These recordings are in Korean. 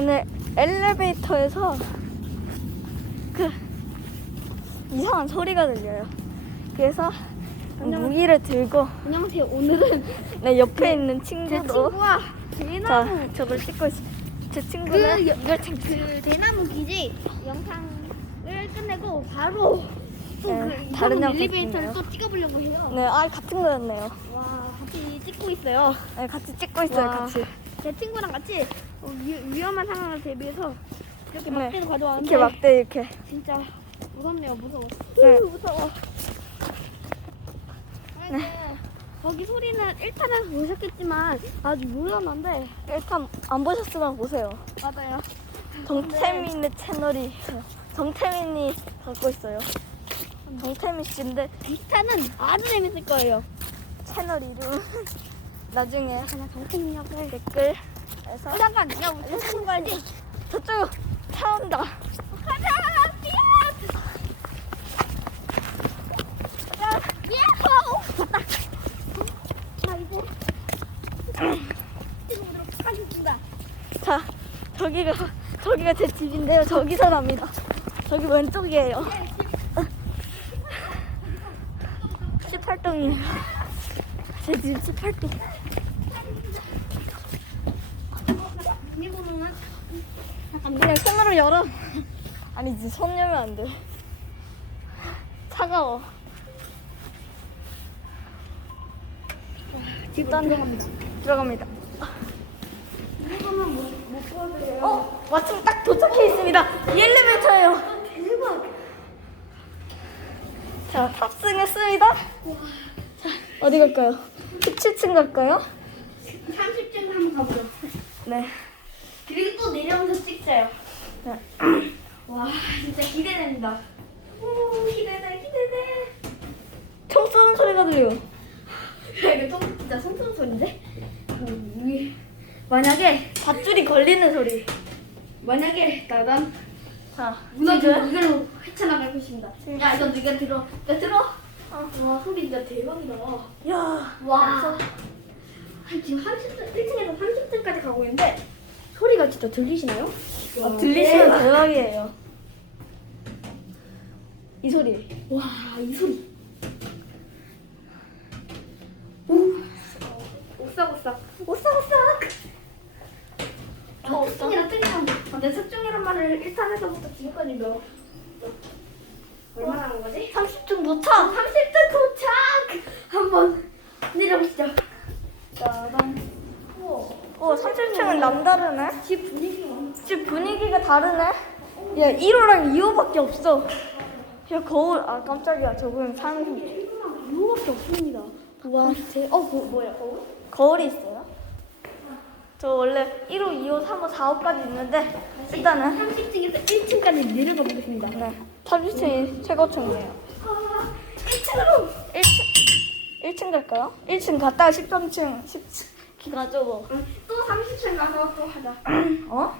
오늘 엘리베이터에서 그 이상한 소리가 들려요. 그래서 무기를 들고 안녕하세요. 오늘은 네, 옆에 있는 제 친구도 친구와 자, 대나무 저걸 찍고 있어요. 제 친구는 이걸 찍고 그 대나무 기지 영상을 끝내고 바로 또 네, 그 다른 다른 영상 엘리베이터를 찍네요. 또 찍어보려고 해요. 네, 같은 거였네요. 와, 같이 찍고 있어요. 네, 같이 찍고 있어요. 와. 같이. 제 친구랑 같이 위험한 상황을 대비해서 이렇게 막대를 가져왔는데 이렇게 막대 이렇게. 진짜 무섭네요. 무서워. 네. 무서워. 거기 소리는 1탄에서 보셨겠지만 아주 요란한데 일단 안 보셨으면 보세요. 맞아요. 정태민의 채널이 정태민이 갖고 있어요. 정태민 씨인데 2탄은 아주 재밌을 거예요. 채널 이름 나중에 그냥 정태민이라고 해. 댓글에서 잠깐, 야, 우리 찾는 거야지. 저쪽 차 온다. 가자, 삐앗! 야, 삐앗! 됐다. 자, 이제 지금으로 가겠습니다. 자, 저기가 제 집인데요. 저기서 납니다. 저기 왼쪽이에요. 18동이에요. 제 집 18동. 비밀번호는 그냥 손으로 열어. 아니지, 손 열면 안 돼. 차가워. 일단 들어갑니다. 비밀번호는 못 보여드려요. 마침 딱 도착해 있습니다. 이 엘리베이터예요. 대박. 자, 탑승했습니다. 자, 어디 갈까요? 17층 갈까요? 30층 한번 가보죠. 네. 그리고 또 내려오면서 찍자요. 네. 와, 진짜 기대됩니다. 오, 기대돼. 총 쏘는 소리가 들려요. 야, 이거 진짜 손톱 소리인데? 만약에 밧줄이 걸리는 소리. 나단 자, 무너지면 지금 이걸로 헤쳐나갈 것입니다. 야, 이거 네가 들어. 와, 소리 진짜 대박이다. 야, 와. 지금 30층, 1층에서 30층까지 가고 있는데 소리가 진짜 들리시나요? 들리시면 대박이에요. 이 소리. 와, 이 소리. 오싹오싹. 특종이랑 틀리면 근데 특종이란 말을 1탄에서부터 지금까지 얼마나 하는 거지? 30층 도착. 30층 도착! 한번 내려보시죠. 짜잔. 우와. 30층은 남다르네. 집 분위기가 완전 집 분위기가 다르네. 야, 1호랑 2호밖에 없어. 야, 거울. 깜짝이야. 저건 사는 이거밖에 없습니다. 와, 뭐야, 거울? 거울이 있어요. 저 원래 1호, 2호, 3호, 4호까지 있는데 일단은 30층에서 1층까지 내려가 보겠습니다. 네, 30층이 최고층이에요. 1층으로! 1층 갈까요? 1층 갔다가 13층, 10층 가죠 뭐. 또 30층 가서 또 하자. 어?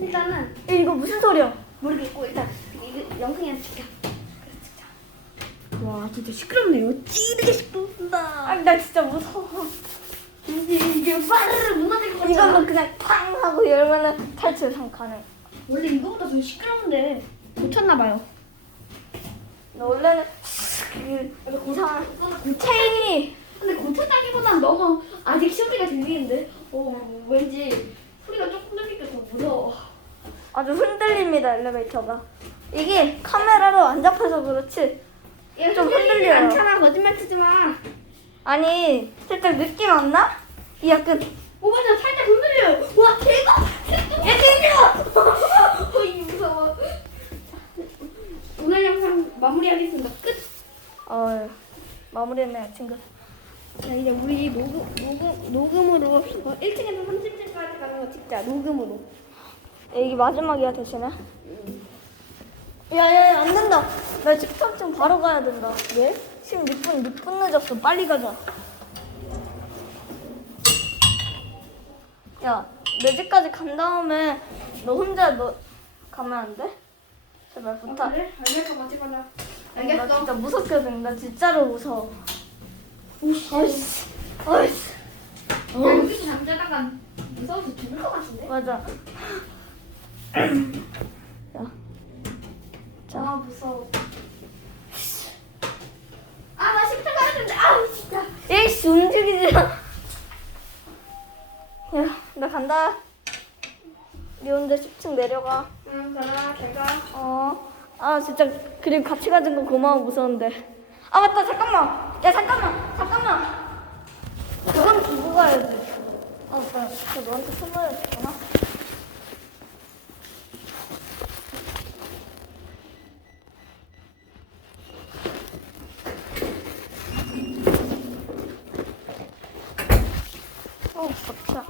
일단은 이거 무슨 소리야? 모르겠고 일단 이거 영상에 찍자. 와, 진짜 시끄럽네요. 찌르게 시끄럽다. 나 진짜 무서워. 이게 빠르르 무너질 것 같아. 이걸로 그냥 팡 하고 열면은 탈출 가능. 원래 이거보다 더 시끄러운데 고쳤나봐요. 원래는 그 이상한 체인이 근데 고쳤다기보단 너무 아직 소리가 들리는데 왠지 소리가 조금 들리니까 더 무서워. 아주 흔들립니다, 엘리베이터가. 이게 카메라로 안 잡혀서 그렇지 좀 흔들려요. 않잖아. 거짓말 치지 마. 아니 살짝 느낌 안 나? 이 약간 오, 맞아. 살짝 흔들려요. 와, 대박! 야, 대박! 이 무서워. 오늘 영상 마무리하겠습니다. 끝. 마무리했네요, 친구. 자, 이제 우리 녹음으로 1층에서 30층까지 가는 거 찍자. 녹음으로. 이게 마지막이야 대신에. 야야야, 안 된다. 나 지금 13층 바로 가야 된다. 왜? 6분 늦었어. 빨리 가자. 야, 내 집까지 간 다음에 너 혼자 가면 안 돼? 제발 부탁. 그래? 알겠어. 같이 가자. 나 알겠어. 진짜 무섭거든. 나 진짜로 무서워. 아이씨. 야, 여기서 잠자다가 무서워서 죽을 것 같은데? 맞아. 야. 자. 아 무서워. 아나 10층 가야 되는데 아우 진짜. 에이씨, 움직이지 마. 야, 나 간다. 니 혼자 10층 내려가. 응 가라 잘가. 아, 진짜. 그리고 같이 가진 거 고마워, 무서운데. 아, 맞다, 잠깐만. 야, 잠깐만. 그건 두고 가야지. 아, 맞다. 저 너한테 선물을 줬구나. 어, 벅차.